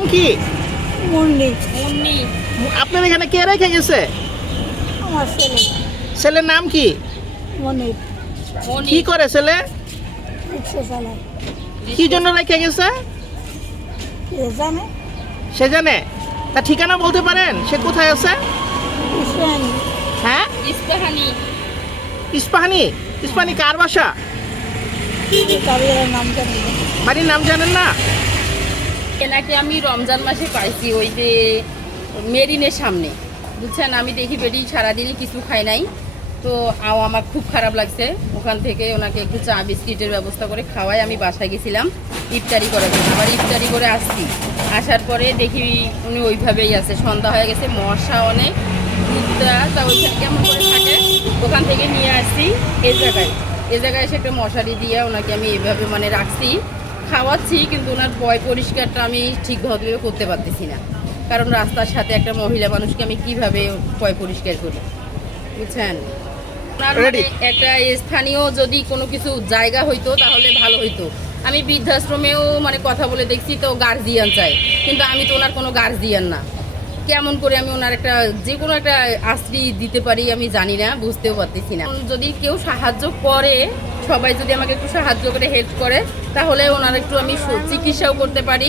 নাম কি? মুন্নি। মুন্নি। আপনার এখানে কে রেখে গেছে? আমার ছেলে ছেলের নাম কি? মনির। কি করে ছেলে? রিক্সা চালায়। কি জন্য রেখে গেছে? কে জানে? সে জানে। তার ঠিকানা বলতে পারেন? সে কোথায় আছে? ইসরায়েলি। হ্যাঁ, ইস্পাহানি। ইস্পাহানি। ইস্পাহানি কার বাসা? কাবিরের নাম জানি না। বাড়ির নাম জানেন না? এনাকে আমি রমজান মাসে পাইছি, ওই যে মেরিনের সামনে, বুঝছেন। আমি দেখি বেটি সারাদিনই কিছু খাই নাই, তো আমার খুব খারাপ লাগছে। ওখান থেকে ওনাকে একটু চা বিস্কিটের ব্যবস্থা করে খাওয়াই আমি বাসায় গেছিলাম ইফতারি করার জন্য। আবার ইফতারি করে আসছি, আসার পরে দেখি উনি ওইভাবেই আছে। সন্ধ্যা হয়ে গেছে, মশা অনেক, দুধটা তা ওইখানে কেমন করে থাকে, ওখান থেকে নিয়ে আসছি এই জায়গায় এসে একটা মশারি দিয়ে ওনাকে আমি এইভাবে মানে রাখছি, খাওয়াচ্ছি। কিন্তু ওনার পয় পরিষ্কারটা আমি ঠিকভাবে করতে পারতেছি না, কারণ রাস্তার সাথে একটা মহিলা মানুষকে আমি কিভাবে পয় পরিষ্কার করি, বুঝছেন। ওনার মানে একটা স্থানীয় যদি কোনো কিছু জায়গা হইতো তাহলে ভালো হইতো। আমি বৃদ্ধাশ্রমেও মানে কথা বলে দেখছি, তো গার্জিয়ান চাই, কিন্তু আমি তো ওনার কোনো গার্জিয়ান না। কেমন করে আমি ওনার একটা যে কোনো একটা আশ্রয় দিতে পারি আমি জানি না, বুঝতেও পারতেছি না। যদি কেউ সাহায্য করে, সবাই যদি আমাকে একটু সাহায্য করে হেল্প করে, তাহলে ওনার একটু আমি চিকিৎসাও করতে পারি।